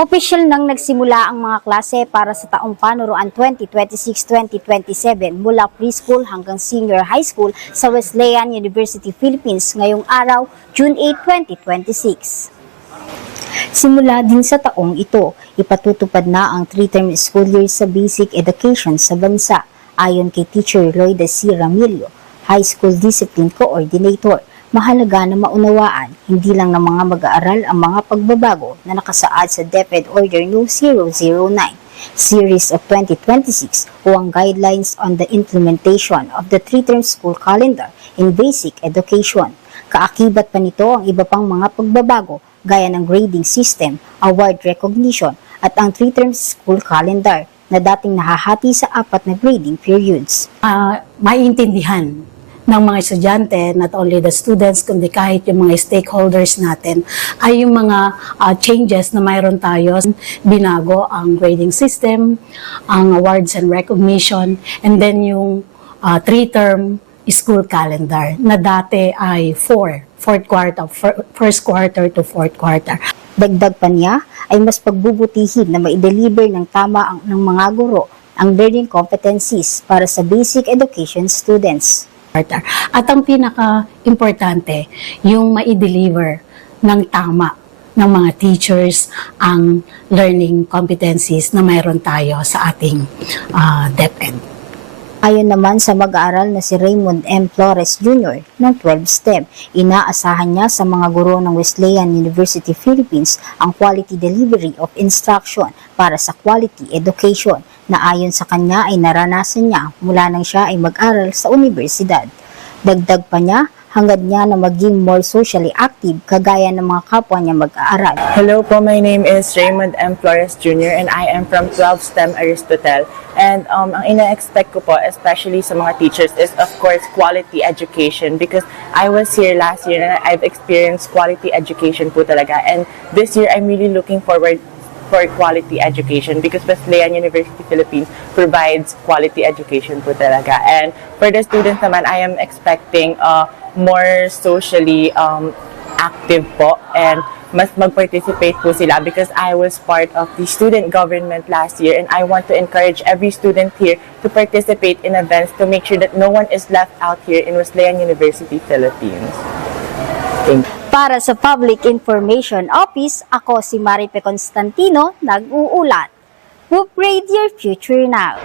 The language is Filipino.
Opisyal nang nagsimula ang mga klase para sa taong panuruan 2026-2027 mula preschool hanggang senior high school sa Wesleyan University Philippines ngayong araw, June 8, 2026. Simula din sa taong ito, ipatutupad na ang 3-term school year sa basic education sa bansa, ayon kay Teacher Loida C. Ramillo, High School Discipline Coordinator. Mahalaga na maunawaan hindi lang ng mga mag-aaral ang mga pagbabago na nakasaad sa DepEd Order No. 009, Series of 2026 o ang Guidelines on the Implementation of the 3-Term School Calendar in Basic Education. Kaakibat pa nito ang iba pang mga pagbabago gaya ng grading system, award recognition at ang 3-Term School Calendar na dating nahahati sa 4 na grading periods. Maiintindihan ng mga estudyante, not only the students, kundi kahit yung mga stakeholders natin, ay yung mga changes na mayroon tayo. Binago ang grading system, ang awards and recognition, and then yung 3-term school calendar na dati ay first quarter to fourth quarter. Dagdag pa niya ay mas pagbubutihin na maideliver ng tama ng mga guro ang learning competencies para sa basic education students. At ang pinaka-importante, yung ma-deliver ng tama ng mga teachers ang learning competencies na mayroon tayo sa ating DepEd. Ayon naman sa mag-aaral na si Raymond M. Flores Jr. ng 12 STEM, inaasahan niya sa mga guro ng Wesleyan University Philippines ang quality delivery of instruction para sa quality education na ayon sa kanya ay naranasan niya mula nang siya ay mag-aral sa universidad. Dagdag pa niya, hangad niya na maging more socially active kagaya ng mga kapwa niya mag-aaral. Hello po, my name is Raymond M. Flores Jr. and I am from 12 STEM Aristotle. And ang ina-expect ko po, especially sa mga teachers, is of course quality education because I was here last year and I've experienced quality education po talaga. And this year, I'm really looking forward for quality education because Wesleyan University Philippines provides quality education po talaga. And for the students naman, I am expecting more socially active po and mas mag-participate po sila because I was part of the student government last year and I want to encourage every student here to participate in events to make sure that no one is left out here in Wesleyan University Philippines. Thank you. Para sa Public Information Office, ako si Maripe Constantino, nag-uulat. Upgrade your future now.